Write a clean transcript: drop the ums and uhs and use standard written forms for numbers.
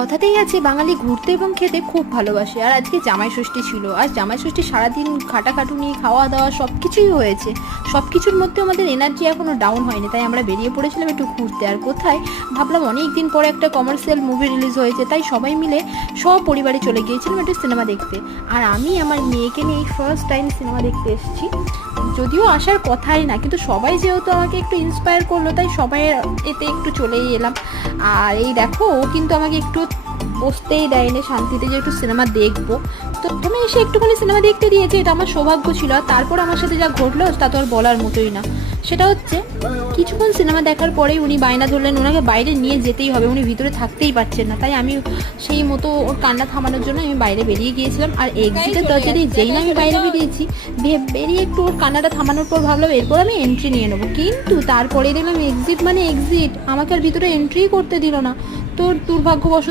কথাতেই আছে বাঙালি ঘুরতে এবং খেতে খুব ভালোবাসে। আর আজকে জামাই ষষ্ঠী ছিল, আর জামাই ষষ্ঠী সারাদিন খাটাখাটুনি, খাওয়া দাওয়া সব কিছুই হয়েছে। সব কিছুর মধ্যে আমাদের এনার্জি এখনও ডাউন হয়নি, তাই আমরা বেরিয়ে পড়েছিলাম একটু ঘুরতে। আর কোথায় ভাবলাম, অনেক দিন পরে একটা কমার্শিয়াল মুভি রিলিজ হয়েছে, তাই সবাই মিলে পরিবারে চলে গিয়েছিলাম একটু সিনেমা দেখতে। আর আমি আমার মেয়েকে নিয়ে এই ফার্স্ট টাইম সিনেমা দেখতে এসেছি, যদিও আসার কথাই না, কিন্তু সবাই যেহেতু আমাকে একটু ইন্সপায়ার করলো, তাই সবাই এতে একটু চলেই এলাম। আর এই দেখো, ও কিন্তু আমাকে একটু বসতেই দেয়নি শান্তিতে যে একটু সিনেমা দেখবো। তো প্রথমে এসে একটুখানি সিনেমা দেখতে দিয়েছে, এটা আমার সৌভাগ্য ছিল। আর তারপর আমার সাথে যা ঘটলো তা তো আর বলার মতোই না। সেটা হচ্ছে, কিছুক্ষণ সিনেমা দেখার পরেই উনি বায়না ধরলেন ওনাকে বাইরে নিয়ে যেতেই হবে, উনি ভিতরে থাকতেই পারছেন না। তাই আমি সেই মতো ওর কান্না থামানোর জন্য আমি বাইরে বেরিয়ে গিয়েছিলাম। আর এক্সিটের দরজা দিয়ে যেই না আমি বাইরে বেরিয়েছি, বেরিয়ে একটু ওর কান্নাটা থামানোর পর ভাবলাম এরপর আমি এন্ট্রি নিয়ে নেবো। কিন্তু তারপরে দেখলাম এক্সিট মানে এক্সিট, আমাকে আর ভিতরে এন্ট্রি করতে দিল না। তো দুর্ভাগ্যবশত